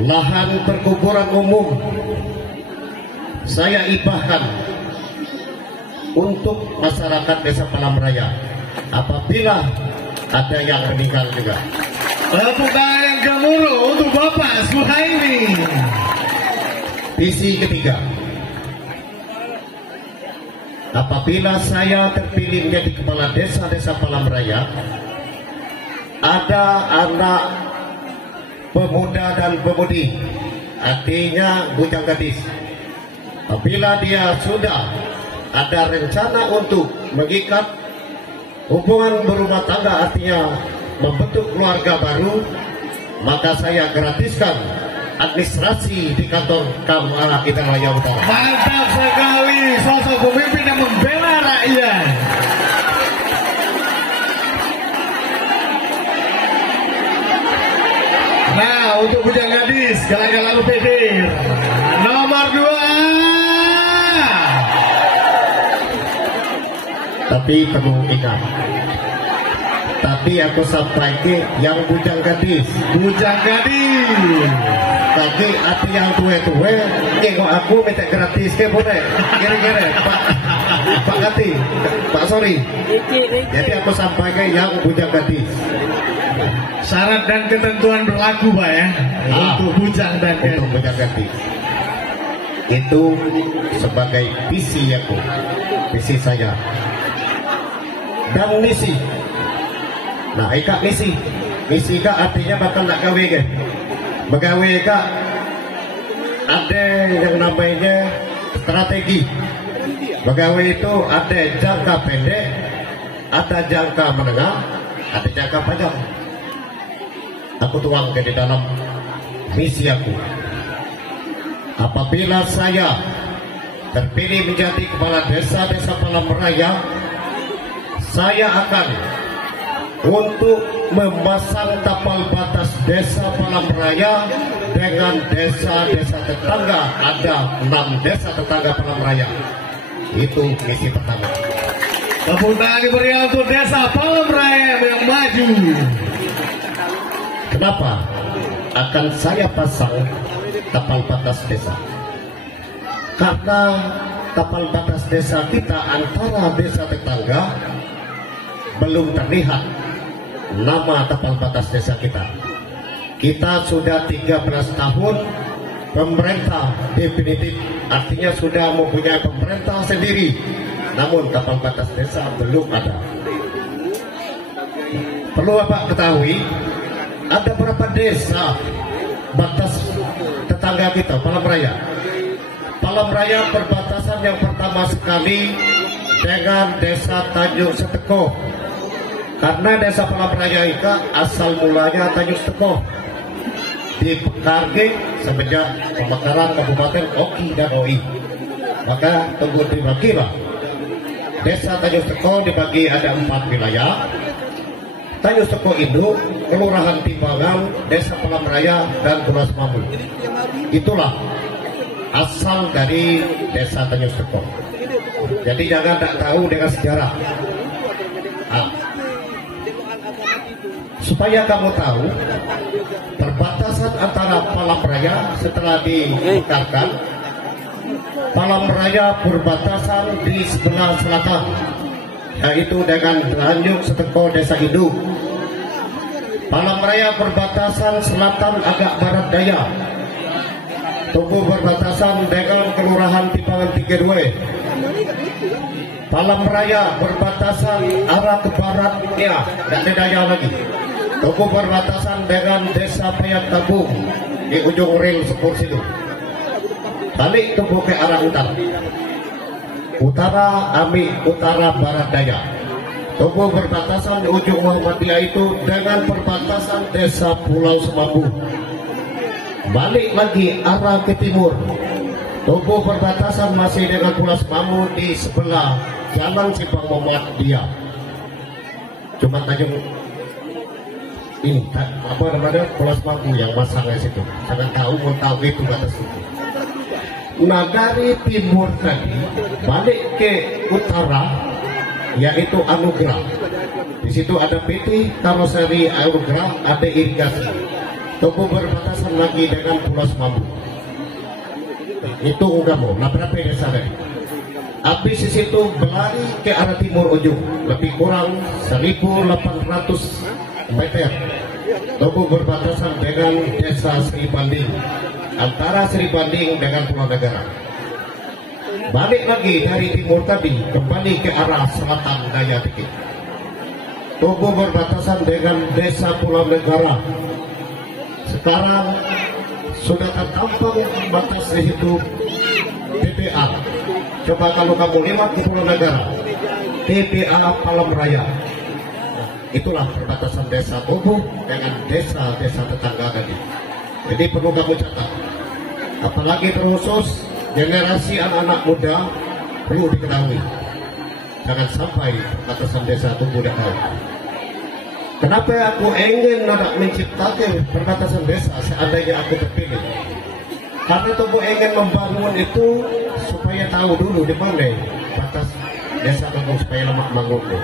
lahan perkuburan umum. Saya ibahkan untuk masyarakat Desa Palamraya apabila ada yang meninggal juga. Tepuk tangan yang gemuruh untuk Bapak Suhaimi. Visi ketiga, apabila saya terpilih menjadi kepala desa Palamraya, ada anak pemuda dan pemudi, artinya bujang gadis. Apabila dia sudah ada rencana untuk mengikat hubungan berumah tangga, artinya membentuk keluarga baru, maka saya gratiskan administrasi di kantor Kamara Indralaya Utara. Mantap sekali, sosok pemimpin yang membela rakyat. Nah, untuk bujang gadis, galang-galang pedir. Nomor 2. Tapi perlu ingat, tapi aku sampaikan yang bujang gadis. Bujang gadis. Tapi arti yang tua-tua, tengok aku minta gratis ke boleh? Kira-kira Pak Gati, Pak Sorry. Jadi aku sampaikan yang bujang gadis. Syarat dan ketentuan berlaku, Pak ya, untuk bujang dan gadis. Untuk bujang gadis. Itu sebagai visi aku, visi saya. Dan misi. Nah, ika misi. Misi kak artinya bakal nak gawe ke. Begawe kak ada yang namanya strategi. Begawe itu ada jangka pendek, ada jangka menengah, ada jangka panjang. Aku tuangkan di dalam misi aku. Apabila saya terpilih menjadi kepala desa Palamraya, saya akan untuk memasang tapal batas desa Palamraya dengan desa-desa tetangga. Ada 6 desa tetangga Palamraya. Itu misi pertama. Tepuk tangan diberi untuk desa Palamraya yang maju. Kenapa akan saya pasang tapal batas desa? Karena tapal batas desa kita antara desa tetangga belum terlihat nama tapal batas desa kita. Kita sudah 13 tahun pemerintah definitif, artinya sudah mempunyai pemerintah sendiri, namun tapal batas desa belum ada. Perlu Bapak ketahui, ada berapa desa batas tetangga kita Palamraya. Palamraya perbatasan yang pertama sekali dengan desa Tanjung Seteko. Karena desa Palamraya itu asal mulanya Tanjung Seteko di Pekarge semenjak pemekaran Kabupaten Oki dan Oi. Maka tunggu dibagilah desa Tanjung Seteko dibagi ada 4 wilayah. Tanjung Seteko Induk, Kelurahan Timbangan, Desa Palamraya dan Tulas Mambu. Itulah asal dari desa Tanjung Seteko. Jadi jangan tak tahu dengan sejarah. Nah, supaya kamu tahu perbatasan antara Palamraya setelah dimekarkan, Palamraya berbatasan di sebelah selatan, yaitu dengan Tanjung Seteko Desa Induk. Palamraya berbatasan selatan agak barat daya. Tubuh berbatasan dengan Kelurahan Timbangan 32. Palamraya berbatasan arah ke baratnya, tidak ada daya lagi. Tubuh berbatasan dengan Desa Payat Kabung di ujung rel sepur situ. Balik tubuh ke arah utara. Utara ambil utara barat daya. Tubuh berbatasan di ujung Muhammadiyah itu dengan perbatasan Desa Pulau Semambu. Balik lagi arah ke timur. Tubuh perbatasan masih dengan Pulau Semambu di sebelah Jalan Simpang Muhammadiyah. Cuma Tanjung ini apa namanya Pulau Semambu yang masangnya situ. Jangan tahu mau tahu itu batas itu. Nah dari timur tadi balik ke utara yaitu Anugerah. Di situ ada PT Karoseri Aerogram, ada irigasi. Toko berbatasan lagi dengan Pulau Semambu. Itu Unggamu, berapa desa tadi. Habis di situ berlari ke arah timur ujung, lebih kurang 1.800 meter. Toko berbatasan dengan desa Sri Banding, antara Sri Banding dengan Pulau Negara. Balik lagi dari timur tadi, kembali ke arah selatan Daya Tikit. Toko berbatasan dengan desa Pulau Negara. Sekarang sudah tertampung batas di situ TPA. Coba kalau kamu lewat ke Pulau Negara, TPA Palam Raya. Itulah perbatasan desa Togo dengan desa-desa tetangga tadi. Jadi perlu kamu catat. Apalagi terkhusus generasi anak-anak muda perlu diketahui. Jangan sampai perbatasan desa Togo tidak tahu. Kenapa aku ingin menciptakan perbatasan desa seandainya aku terpilih? Karena Togo ingin membangun itu supaya tahu dulu di mana batas desa Togo supaya lemak bangunnya.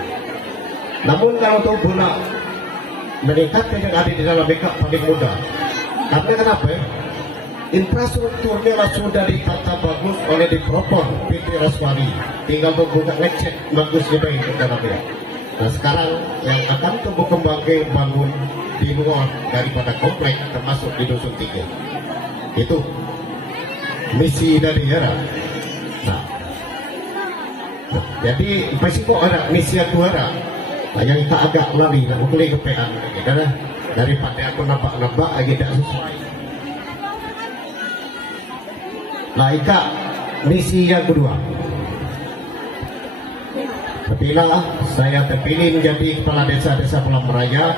Namun kalau Togo nak meningkatkan yang ada di dalam mereka paling mudah. Karena kenapa? Infrastrukturnya lah sudah ditata bagus oleh Dipropon PT Raswari. Tinggal Togo ngecek bagus juga itu dalamnya. Nah sekarang yang akan Togo kembangkan bangun di luar daripada komplek termasuk di Dusun 3. Itu misi dari era. Nah, jadi pasti kok ada misi aku ada. Yang tak agak lari, aku boleh kepean karena daripada aku nampak-nampak lagi tidak sesuai. Nah, itu misi yang kedua. Apabila saya terpilih menjadi kepala desa Palam Raya,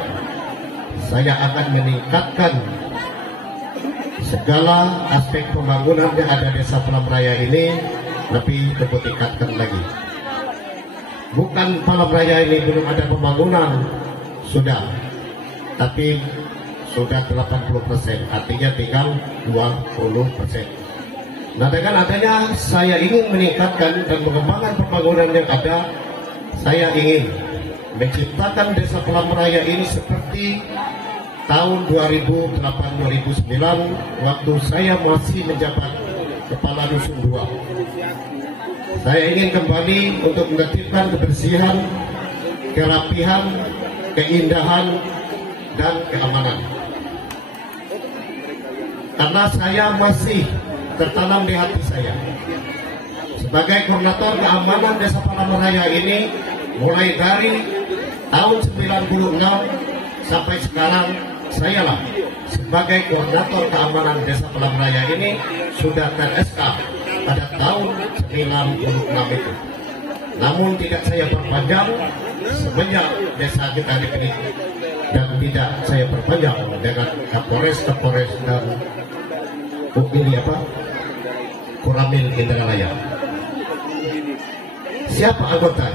saya akan meningkatkan segala aspek pembangunan yang ada desa Palam Raya ini lebih ditingkatkan lagi. Bukan Palam Raya ini belum ada pembangunan, sudah, tapi sudah 80%, artinya tinggal 20%. Nah dengan adanya saya ingin meningkatkan dan mengembangkan pembangunan yang ada, saya ingin menciptakan desa Palam Raya ini seperti tahun 2008-2009 waktu saya masih menjabat Kepala Dusun 2. Saya ingin kembali untuk menertibkan kebersihan, kerapihan, keindahan, dan keamanan. Karena saya masih tertanam di hati saya. Sebagai koordinator keamanan Desa Palam Raya ini, mulai dari tahun 96 sampai sekarang, saya lah sebagai koordinator keamanan Desa Palam Raya ini sudah ter-SK pada tahun 96 itu. Namun tidak saya perpanjang semenjak desa kita dipilih, dan tidak saya perpanjang dengan Kapolres dan Kuramil Indralaya. Siapa anggota?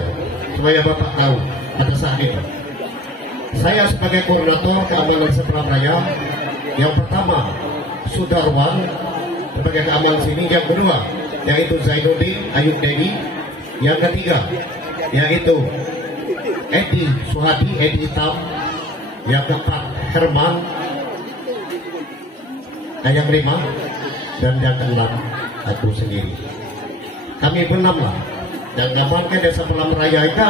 Supaya Bapak tahu pada saat itu. Saya sebagai koordinator keamanan Desa Palam Raya, yang pertama Sudarwan sebagai keamanan sini, yang kedua yaitu Zainuddin Ayub Dedi, yang ketiga yaitu Edi Suhadi Edi Hitam, yang keempat Herman, yang kelima dan yang keenam aku sendiri. Kami berenam lah, dan ngapain Desa Palam Raya itu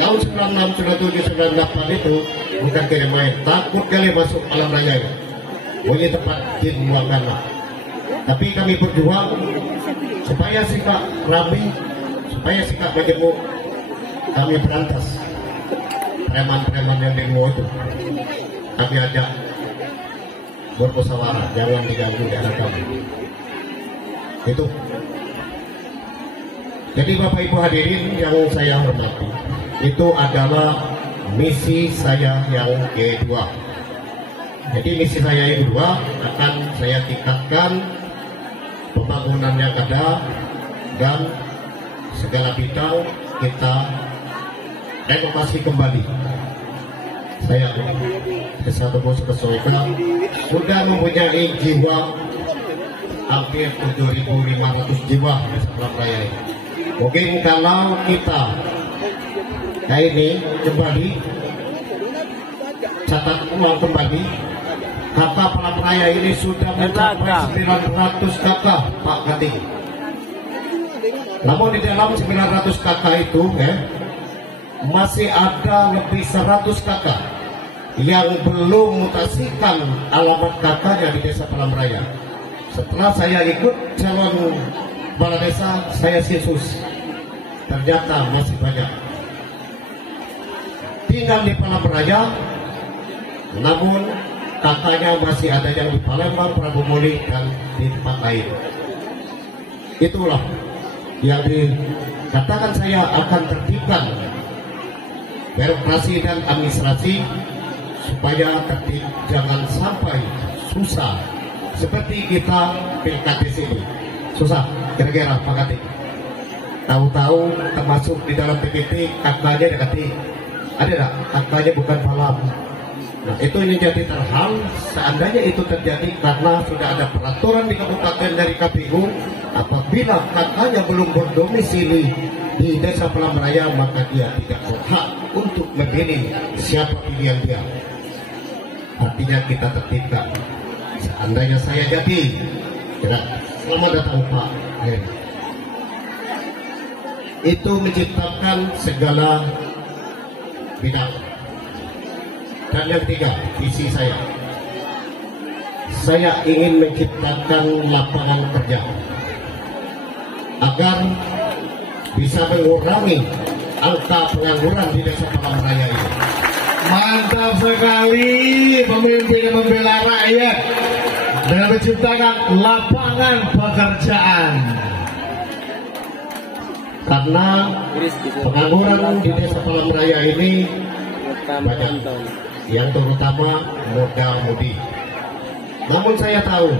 tahun 96, 97, 98 itu bukan kali main, takut kali masuk Palam Raya itu. Boleh tempat dibuangkan lah. Tapi kami berjuang supaya sikap rapi, supaya sikap majemuk kami berantas preman-preman yang di luar itu. Kami ajak bermusyawarah, jangan diganggu daerah kami. Itu. Jadi Bapak Ibu hadirin yang saya hormati, itu adalah misi saya yang kedua. Jadi misi saya yang kedua akan saya tingkatkan pembangunan yang ada, dan segala bidang kita renovasi kembali. Saya Desa Togo Sekesoika sudah mempunyai jiwa hampir 7.500 jiwa Desa Palam Raya ini. Mungkin kalau kita kayak ini kembali catat ulang kembali, kakak Palang Raya ini sudah mencapai 900 kakak Pak Kating. Namun di dalam 900 kakak itu masih ada lebih 100 kakak yang belum mutasikan alamat kakaknya di desa Palang Raya. Setelah saya ikut calon kepala desa, saya sensus, ternyata masih banyak tinggal di Palang Raya, namun kakaknya masih ada yang di Palembang, Prabu Muli, dan di tempat lain. Itulah yang dikatakan saya akan tertibkan birokrasi dan administrasi supaya tertib, jangan sampai susah seperti kita pilkades ini. Susah kira-kira Pak Kating, tahu-tahu termasuk di dalam PPT kakaknya dekati, ada tak kakaknya bukan malam. Nah, itu yang jadi terhal. Seandainya itu terjadi karena sudah ada peraturan di kabupaten dari KPU, apabila kakaknya belum berdomisili di desa Palang Raya, maka dia tidak berhak untuk memilih siapa pilihan dia. Artinya kita tertibkan. Seandainya saya jadi, selamat datang Pak, itu menciptakan segala bidang. Dan yang ketiga, visi saya ingin menciptakan lapangan kerja agar bisa mengurangi angka pengangguran di desa Palang Raya ini. Mantap sekali, pemimpin yang membela rakyat dan menciptakan lapangan pekerjaan. Karena pengangguran di desa Palang Raya ini banyak, yang terutama muda-mudi. Namun saya tahu,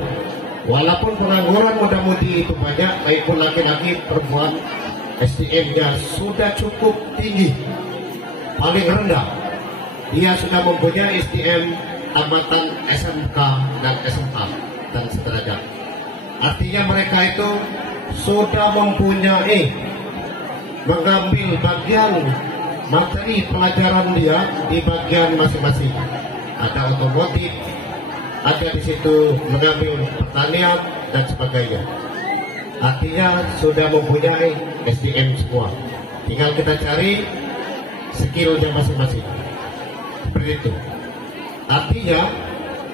walaupun pengangguran muda-mudi itu banyak, baik pun laki-laki, perempuan, SDM-nya sudah cukup tinggi. Paling rendah, dia sudah mempunyai SDM tamatan SMK dan SMA dan sederajat. Artinya mereka itu sudah mempunyai, mengambil bagian materi pelajaran dia di bagian masing-masing. Ada otomotif, ada di situ mengambil pertanian dan sebagainya. Artinya sudah mempunyai SDM semua. Tinggal kita cari skillnya masing-masing. Seperti itu. Artinya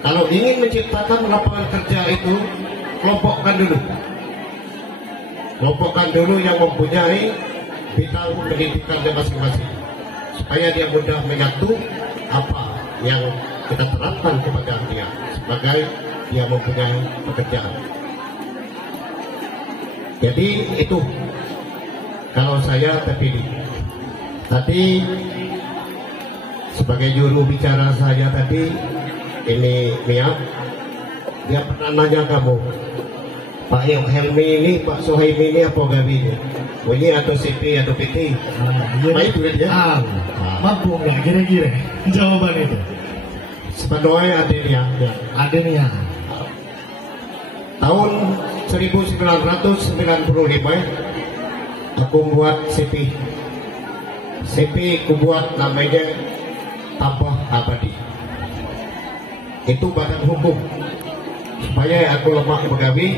kalau ingin menciptakan lapangan kerja itu, kelompokkan dulu yang mempunyai bidang pendidikannya masing-masing, supaya dia mudah menyatu apa yang kita terapkan kepada dia sebagai dia mempunyai pekerjaan. Jadi itu kalau saya terpilih. Tadi sebagai juru bicara saya tadi, ini Mia, dia pernah nanya kamu, Pak Helmi ini, Pak Sohaimi ini apa gawinya? Bunyi atau CP atau PT? Nah, itu dia. Mampu nggak kira-kira jawaban itu? Sebenarnya adanya. Tahun 1995 aku buat CP. CP aku buat namanya Tambah Abadi. Itu badan hukum supaya aku lemah pegawai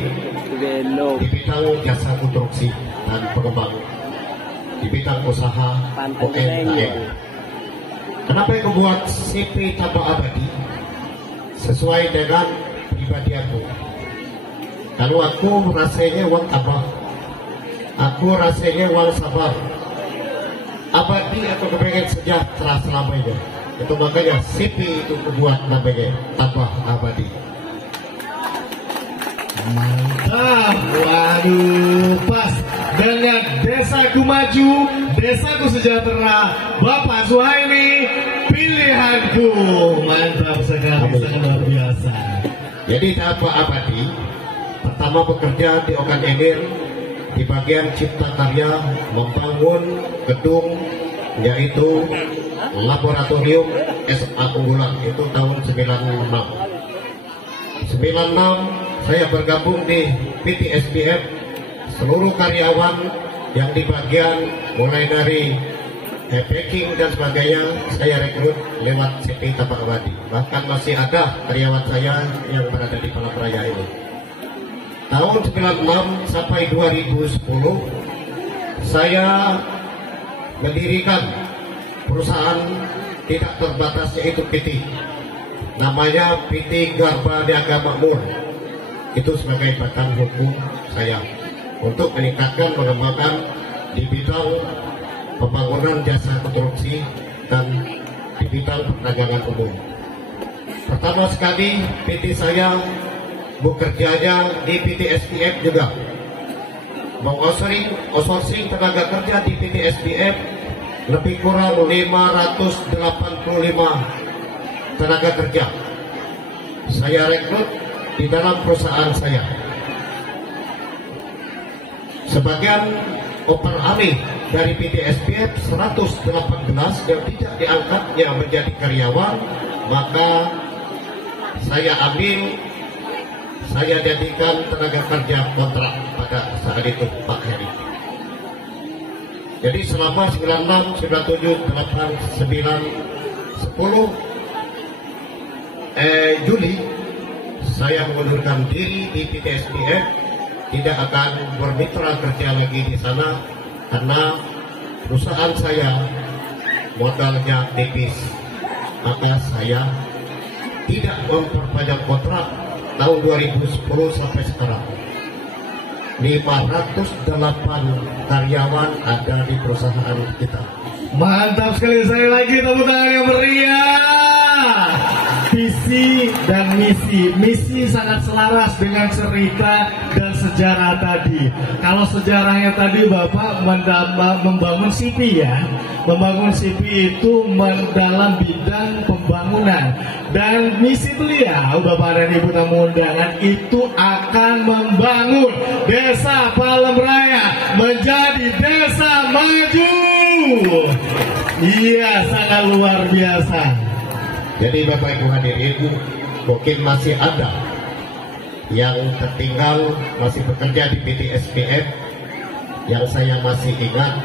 di bidang jasa konstruksi dan pengembang, di bidang usaha UMKM. Kenapa aku buat CP Tambah Abadi? Sesuai dengan pribadi aku. Kalau aku rasanya uang tambah, aku rasanya uang sabar, abadi aku kepengen sejahtera selamanya. Itu makanya CP itu buat namanya Tambah Abadi. Mantap, waduh, pas dengan Desaku Maju, Desaku Sejahtera, Bapak Suhaimi, pilihanku. Mantap sekali, sangat luar biasa. Jadi Tambah Abadi pertama bekerja di Ogan Ilir di bagian cipta karya, membangun gedung yaitu laboratorium SA unggulan, itu tahun 96. Saya bergabung di PT SPF. Seluruh karyawan yang di bagian mulai dari packing dan sebagainya saya rekrut lewat CP Tapak Abadi. Bahkan masih ada karyawan saya yang berada di Palangkaraya ini. Tahun 96 sampai 2010 saya mendirikan perusahaan tidak terbatas yaitu PT. Namanya PT Garba Niaga Makmur. Itu sebagai badan hukum saya untuk meningkatkan pengembangan di bidang pembangunan jasa konstruksi dan di bidang perdagangan umum. Pertama sekali PT saya bekerjanya di PT SPF juga. Outsourcing tenaga kerja di PT SPF lebih kurang 585 tenaga kerja. Saya rekrut di dalam perusahaan saya. Sebagian oper alih dari PT SPF 118 yang tidak diangkatnya menjadi karyawan, maka saya ambil, saya jadikan tenaga kerja kontrak pada saat itu Pak Heri. Jadi selama 96, 97, 8, 9, 10 Juli saya mengundurkan diri di PT SPF, tidak akan bermitra kerja lagi di sana karena perusahaan saya modalnya tipis, maka saya tidak memperpanjang kontrak tahun 2010 sampai sekarang. 508 karyawan ada di perusahaan kita. Mantap sekali, saya lagi tepuk tangan yang meriah. Visi dan misi sangat selaras dengan cerita dan sejarah tadi. Kalau sejarahnya tadi Bapak membangun CP ya, membangun CP itu dalam bidang pembangunan, dan misi beliau Bapak dan Ibu tamu undangan itu akan membangun Desa Palem-Raya menjadi desa maju. Iya, sangat luar biasa. Jadi Bapak Ibu hadirin, mungkin masih ada yang tertinggal masih bekerja di PT SPF yang saya masih ingat,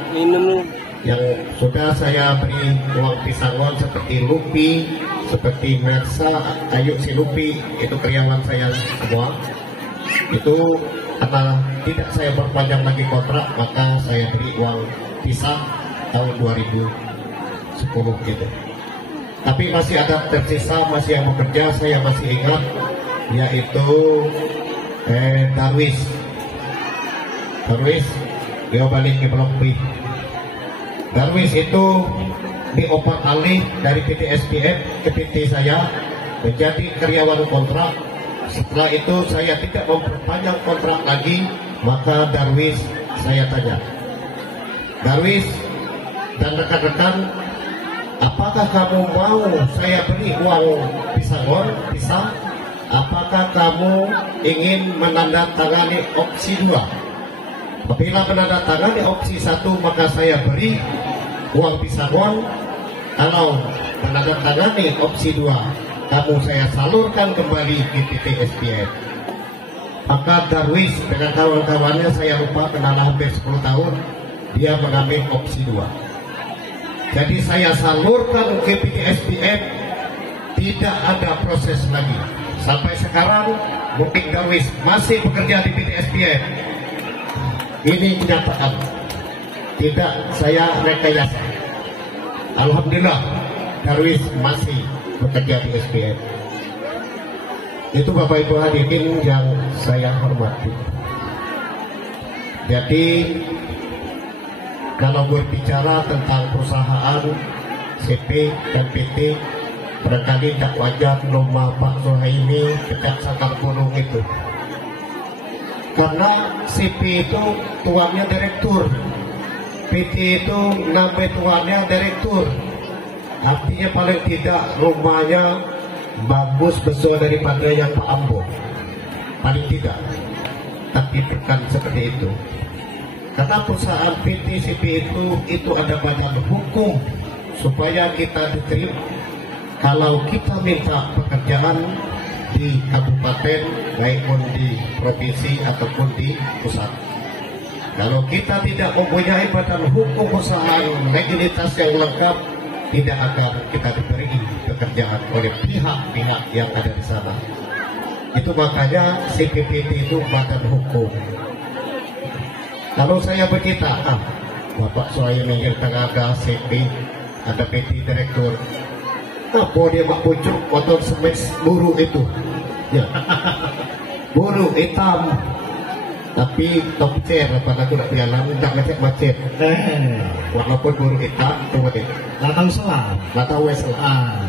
yang sudah saya beri uang pisangon seperti Lupi, seperti Mersa, Ayu si Lupi, itu karyawan saya semua. Itu karena tidak saya perpanjang lagi kontrak, maka saya beri uang pisah tahun 2010 gitu. Tapi masih ada tersisa, masih yang bekerja, saya masih ingat, yaitu Darwis, dia balik ke Blok B. Darwis itu dioper alih dari PT SPF ke PT saya menjadi karyawan kontrak. Setelah itu saya tidak memperpanjang kontrak lagi, maka Darwis saya tanya, Darwis dan rekan-rekan, apakah kamu mau saya beri uang pisah? Apakah kamu ingin menandatangani opsi 2? Apabila menandatangani opsi 1, maka saya beri uang pisangon. Kalau menandatangani opsi 2, kamu saya salurkan kembali ke PT SPF. Maka Darwis dengan kawan-kawannya, saya lupa kenal hampir 10 tahun, dia mengambil opsi 2. Jadi saya salurkan ke PT SPF, tidak ada proses lagi. Sampai sekarang mungkin Darwis masih bekerja di PT SPF. Ini kenyataan, tidak saya rekayasa. Alhamdulillah Darwis masih bekerja di SPF. Itu Bapak Ibu hadirin yang saya hormati. Jadi kalau berbicara tentang perusahaan CP dan PT, barangkali tak wajar nama Pak Zuhaimi dekat Sangkar Gunung itu. Karena CP itu tuannya direktur, PT itu nambah tuannya direktur. Artinya paling tidak rumahnya bagus besar daripada yang Pak Ambo, paling tidak. Tapi bukan seperti itu. Karena perusahaan PT CP itu ada badan hukum supaya kita diterima. Kalau kita minta pekerjaan di kabupaten, baik pun di provinsi ataupun di pusat, Kalau kita tidak mempunyai badan hukum usaha legalitas yang lengkap, tidak akan kita diberi pekerjaan oleh pihak-pihak yang ada di sana. Itu makanya CPPT itu badan hukum. Kalau saya berkita, Bapak saya mengingatkan ada CP, ada PT direktur, apa dia mak pucuk motor semes buru itu, ya, buru hitam, tapi top chair pada aku nak pialan, tak macet, walaupun buru hitam, tunggu deh, nggak tahu selam.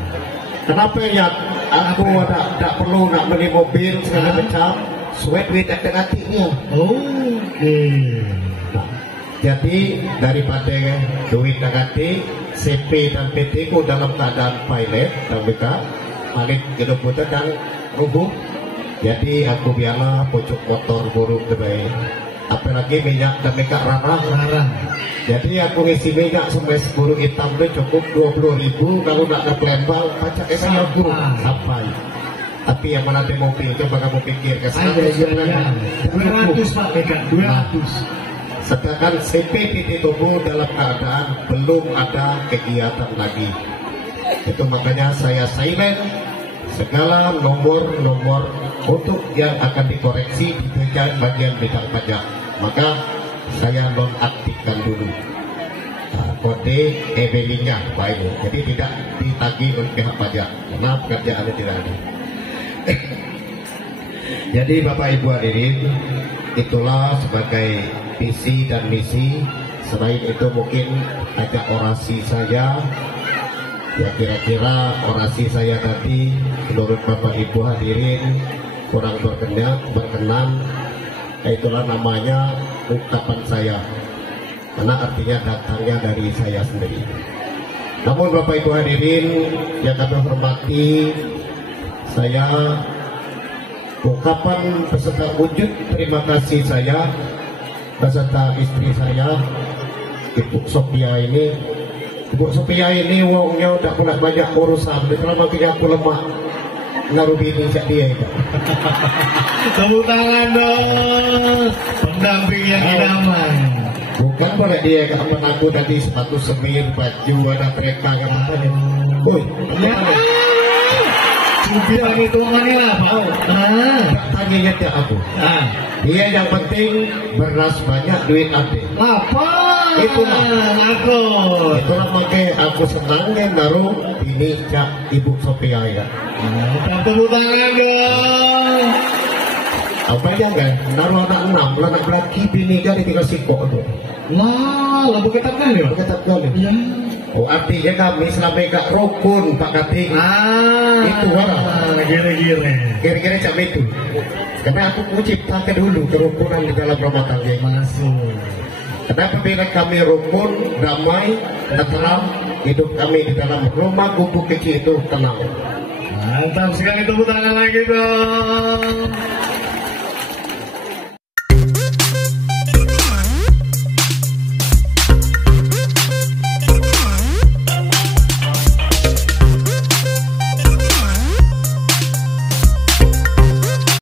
Kenapa ya? Aku tak perlu nak beli mobil segala macam, sweat with tak hatinya. Jadi daripada duit negati, CP dan PT ku dalam keadaan pilot dan mereka balik hidup kita dan rubuh. Jadi aku biarlah pucuk motor buruk terbaik. Apalagi minyak dan minyak rarah. Jadi aku ngisi minyak sampai buruk hitam itu cukup 20.000. Kalau nak ke Palembang pacak aku sampai. Tapi yang mana ada mobil itu bakal mau pikir ke sana. 200 Pak Mega, 200. Sedangkan CPPT tubuh dalam keadaan belum ada kegiatan lagi. Itu makanya saya silent segala nomor-nomor untuk yang akan dikoreksi di bagian bidang pajak. Maka saya nonaktifkan dulu kode EBL-nya Pak Ibu. Jadi tidak ditagih oleh pihak pajak karena pekerjaannya tidak ada. Jadi Bapak Ibu hadirin, itulah sebagai visi dan misi. Selain itu mungkin ada orasi saya, ya kira-kira orasi saya tadi menurut Bapak Ibu hadirin kurang berkenan. Itulah namanya ungkapan saya, karena artinya datangnya dari saya sendiri. Namun Bapak Ibu hadirin yang kami hormati, saya ungkapan beserta wujud terima kasih saya beserta istri saya, Ibu Sophia ini. Ibu Sophia ini wongnya udah pernah banyak urusan, terlalu aku lemah ngaruh bini dia itu. Tepuk tangan dong, pendamping yang idaman. Bukan boleh dia kapan aku tadi sepatu semir, baju ada mereka kan apa. Biar hitungannya apa? Tanya dia aku. Dia yang penting beras banyak, duit ada. Apa? Itulah aku. Itulah makanya aku senangnya baru ini Cak Ibu Sophia ya. Tepuk tangan dong. Apa aja kan? Naruh anak 6, anak laki bini kan dikasih kok tuh. Lah, lalu ketatkan ya? Ketatkan ya. Oh artinya kami selama gak rukun Pak Kating. Itu kira-kira cak itu. Karena aku menciptakan dulu kerukunan di dalam rumah tangga masuk. Kenapa bila kami rukun, damai, tenang, hidup kami di dalam rumah gubuk kecil itu tenang. Mantap sekali, tepuk tangan lagi dong.